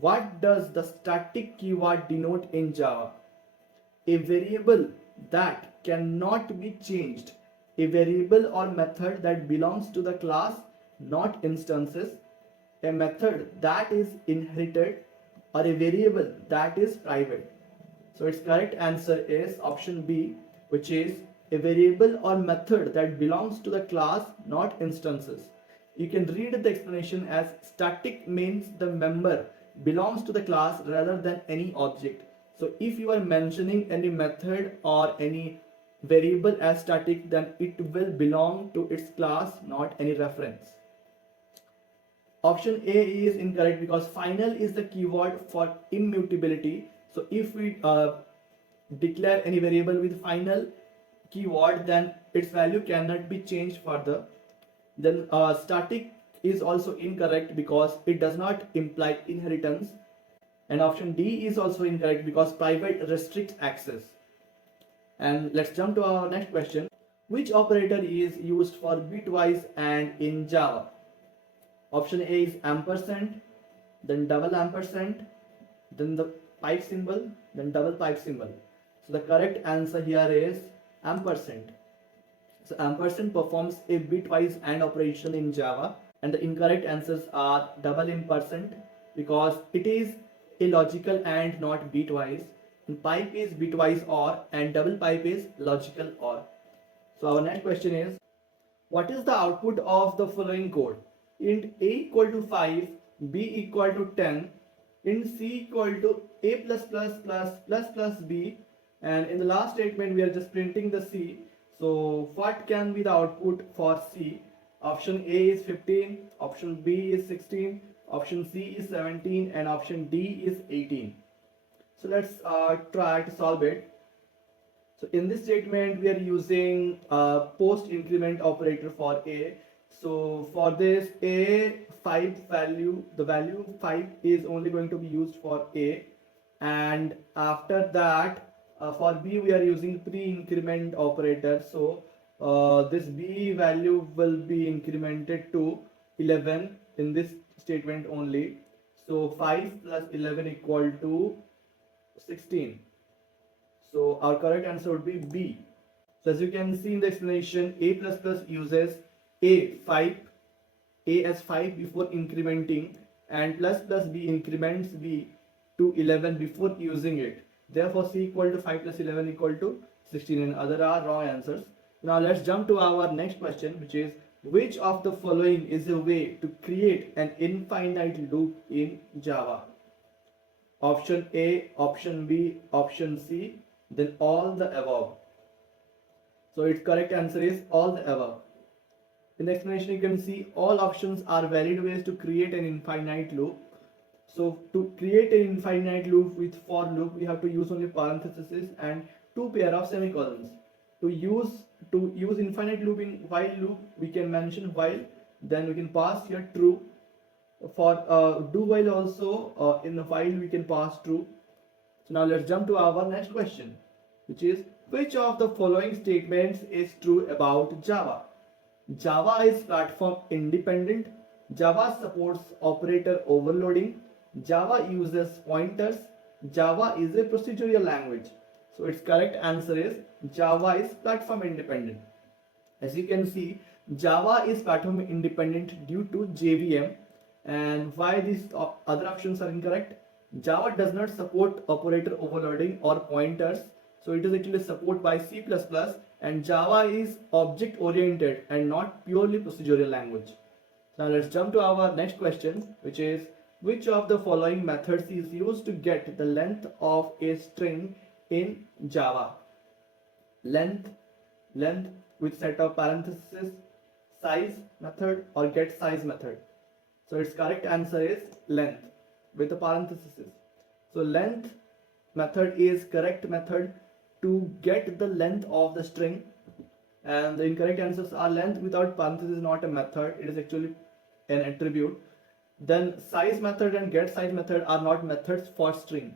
What does the static keyword denote in Java? A variable that cannot be changed, a variable or method that belongs to the class, not instances, a method that is inherited, or a variable that is private. So its correct answer is option B, which is a variable or method that belongs to the class, not instances. You can read the explanation as static means the member belongs to the class rather than any object. So if you are mentioning any method or any variable as static, then it will belong to its class, not any reference. Option A is incorrect because final is the keyword for immutability. So if we declare any variable with final keyword, then its value cannot be changed further. Then static is also incorrect because it does not imply inheritance. And option D is also incorrect because private restricts access. And let's jump to our next question. Which operator is used for bitwise and in Java? Option A is ampersand, then double ampersand, then the pipe symbol, then double pipe symbol. So the correct answer here is ampersand. So ampersand performs a bitwise AND operation in Java, and the incorrect answers are double ampersand because it is a logical AND, not bitwise. And pipe is bitwise OR and double pipe is logical OR. So our next question is, what is the output of the following code? Int a equal to 5, b equal to 10, int c equal to a plus b, and in the last statement we are just printing the c. So what can be the output for c? Option A is 15, option B is 16, option C is 17, and option D is 18. So let's try to solve it. So in this statement we are using post increment operator for a. So for this a5 value, the value 5 is only going to be used for a, and after that for b we are using pre-increment operator. So this b value will be incremented to 11 in this statement only. So 5 plus 11 equal to 16. So our correct answer would be B. So as you can see in the explanation, A++ uses A5, A as 5 before incrementing, and plus B increments B to 11 before using it. Therefore C equal to 5 plus 11 equal to 16, and other are wrong answers. Now let's jump to our next question, which is, which of the following is a way to create an infinite loop in Java? Option A, option B, option C, then all the above. So its correct answer is all the above. In the explanation you can see all options are valid ways to create an infinite loop. So to create an infinite loop with for loop, we have to use only parentheses and two pair of semicolons. To use infinite loop in while loop, we can mention while, then we can pass here true. For do while also in the while we can pass true. So now let's jump to our next question, which is, which of the following statements is true about Java? Java is platform independent. Java supports operator overloading. Java uses pointers. Java is a procedural language. So its correct answer is Java is platform independent. As you can see, Java is platform independent due to JVM. And why these other options are incorrect? Java does not support operator overloading or pointers, so it is actually supported by C++, and Java is object oriented and not purely procedural language. Now let's jump to our next question, which is, which of the following methods is used to get the length of a string in Java? Length with set of parentheses, size method, or get size method. So its correct answer is length with the parentheses. So length method is correct method to get the length of the string, and the incorrect answers are length without parentheses, not a method, it is actually an attribute. Then size method and get size method are not methods for string.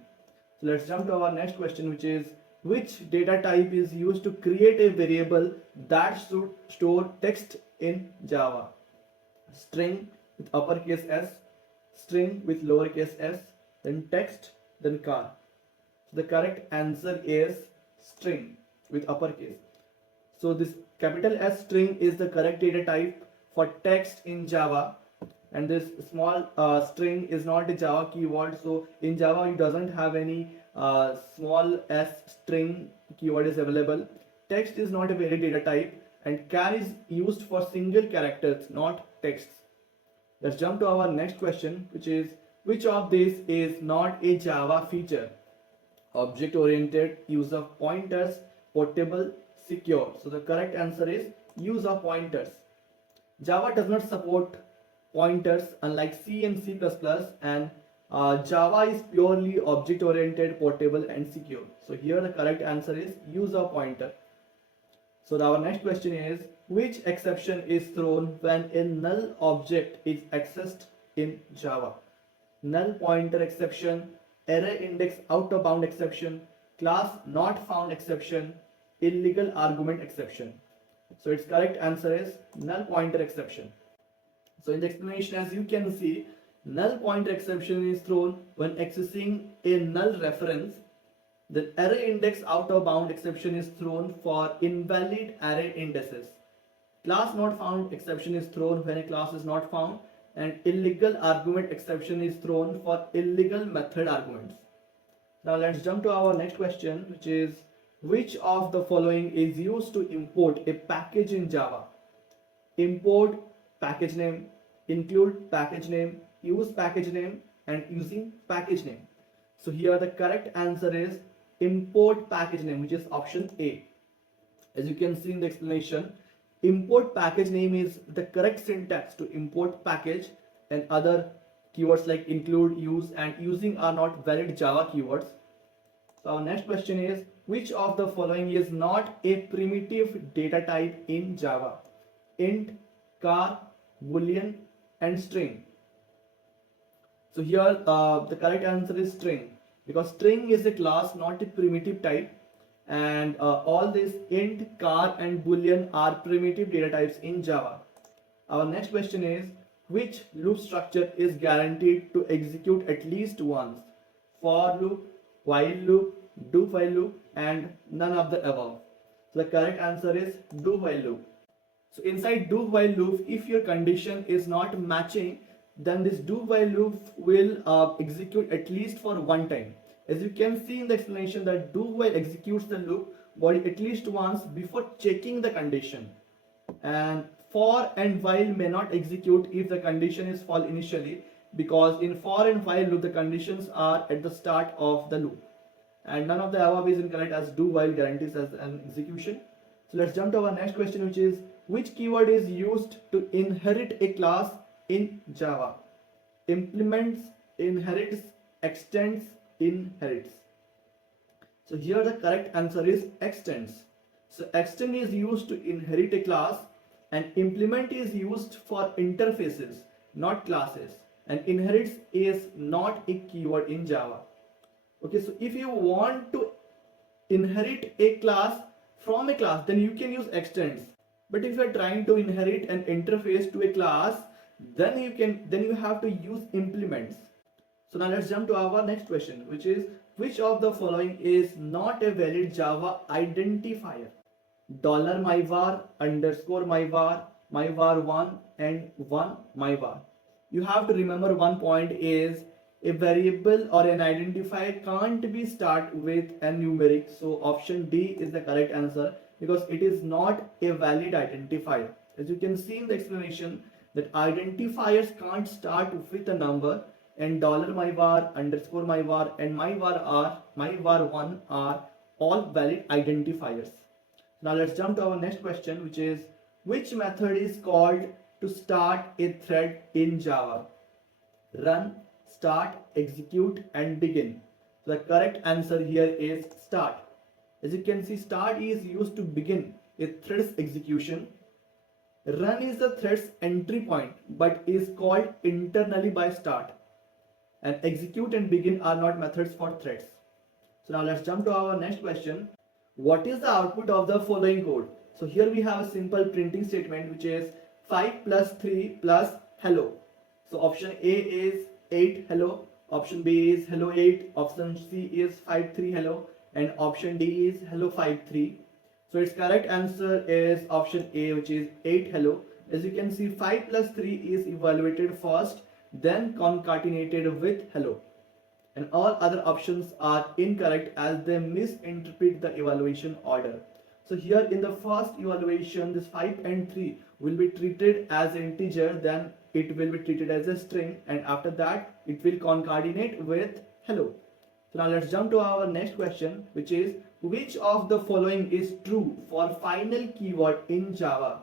So let's jump to our next question, which is, which data type is used to create a variable that should store text in Java? String with uppercase s, string with lowercase s, then text, then car. So the correct answer is string with uppercase. So this capital S string is the correct data type for text in Java, and this small string is not a Java keyword. So in Java it doesn't have any small s string keyword is available. Text is not a valid data type, and char is used for single characters, not texts. Let's jump to our next question, which is which of these is not a Java feature? Object oriented, use of pointers, portable, secure. So the correct answer is use of pointers. Java does not support pointers unlike C and C++, and Java is purely object oriented, portable and secure. So here the correct answer is use of pointer. So our next question is which exception is thrown when a null object is accessed in Java? Null pointer exception, array index out of bound exception, class not found exception, illegal argument exception. So its correct answer is null pointer exception. So in the explanation, as you can see, null pointer exception is thrown when accessing a null reference. The array index out of bound exception is thrown for invalid array indices. Class not found exception is thrown when a class is not found, and illegal argument exception is thrown for illegal method arguments. Now let's jump to our next question, which is which of the following is used to import a package in Java? Import package name, include package name, use package name, and using package name. So here the correct answer is import package name, which is option A. As you can see in the explanation, import package name is the correct syntax to import package, and other keywords like include, use and using are not valid Java keywords. So our next question is which of the following is not a primitive data type in Java? Int, char, boolean and string. So here the correct answer is string, because string is a class, not a primitive type, and all these int, char and boolean are primitive data types in Java. Our next question is which loop structure is guaranteed to execute at least once? For loop, while loop, do while loop and none of the above. So the correct answer is do while loop. So inside do while loop, if your condition is not matching, then this do while loop will execute at least for one time. As you can see in the explanation, that do while executes the loop body at least once before checking the condition, and for and while may not execute if the condition is false initially, because in for and while loop the conditions are at the start of the loop, and none of the above is incorrect, as do while guarantees as an execution. So let's jump to our next question, which is which keyword is used to inherit a class in Java? Implements, inherits, extends, inherits. So here the correct answer is extends. So extend is used to inherit a class, and implement is used for interfaces, not classes, and inherits is not a keyword in Java. Okay, so if you want to inherit a class from a class, then you can use extends. But if you are trying to inherit an interface to a class, then you have to use implements. So now let's jump to our next question, which is which of the following is not a valid Java identifier? $myvar, underscore myvar, myvar1 and 1 myvar. You have to remember one point is a variable or an identifier can't be start with a numeric. So option D is the correct answer, because it is not a valid identifier. As you can see in the explanation, that identifiers can't start with a number, and $myvar, underscore myvar and myvar1 are all valid identifiers. Now let's jump to our next question, which is which method is called to start a thread in Java? Run, start, execute and begin. So the correct answer here is start. As you can see, start is used to begin a thread's execution. Run is the thread's entry point but is called internally by start. And execute and begin are not methods for threads. So now let's jump to our next question. What is the output of the following code? So here we have a simple printing statement, which is 5 plus 3 plus hello. So option A is 8 hello, option B is hello 8, option C is 53 hello, and option D is hello 53. So its correct answer is option A, which is 8 hello. As you can see, 5 plus 3 is evaluated first, then concatenated with hello. And all other options are incorrect as they misinterpret the evaluation order. So here in the first evaluation, this 5 and 3 will be treated as integer, then it will be treated as a string, and after that it will concatenate with hello. So now let's jump to our next question, which is which of the following is true for final keyword in Java?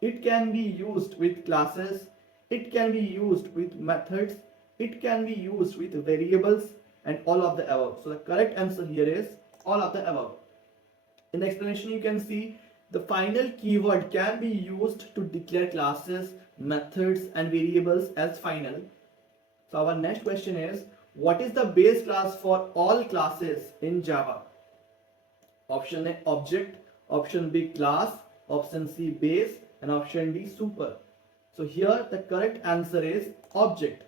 It can be used with classes, it can be used with methods, it can be used with variables, and all of the above. So the correct answer here is all of the above. In the explanation you can see the final keyword can be used to declare classes, methods and variables as final. So our next question is what is the base class for all classes in Java? Option A object, option B class, option C base, and option D super. So here the correct answer is object.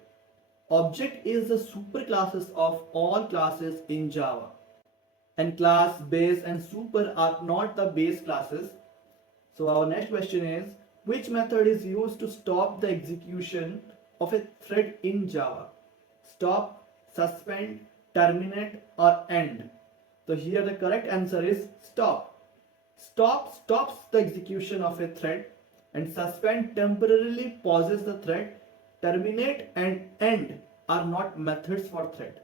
Object is the superclasses of all classes in Java. And class, base and super are not the base classes. So our next question is which method is used to stop the execution of a thread in Java? Stop, suspend, terminate or end. So here the correct answer is stop. Stop stops the execution of a thread, and suspend temporarily pauses the thread. Terminate and end are not methods for thread.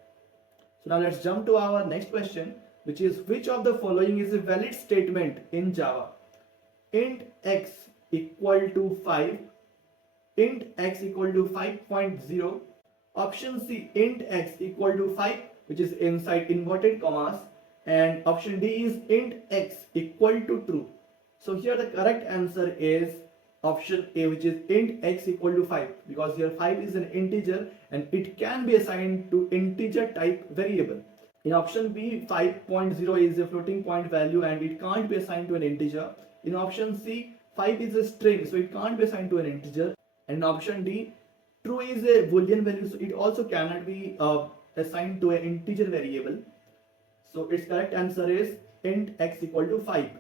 So now let's jump to our next question, which is which of the following is a valid statement in Java? Int x equal to 5, int x equal to 5.0, option C int x equal to 5, which is inside inverted commas, and option D is int x equal to true. So here the correct answer is option A, which is int x equal to 5, because here 5 is an integer and it can be assigned to integer type variable. In option B, 5.0 is a floating point value and it can't be assigned to an integer. In option C, 5 is a string, so it can't be assigned to an integer. And in option D, true is a boolean value, so it also cannot be assigned to an integer variable. So its correct answer is int x equal to 5.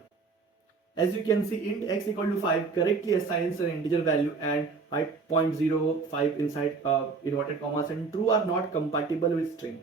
As you can see, int x equal to 5 correctly assigns an integer value, and 5.05 inside inverted commas and true are not compatible with string.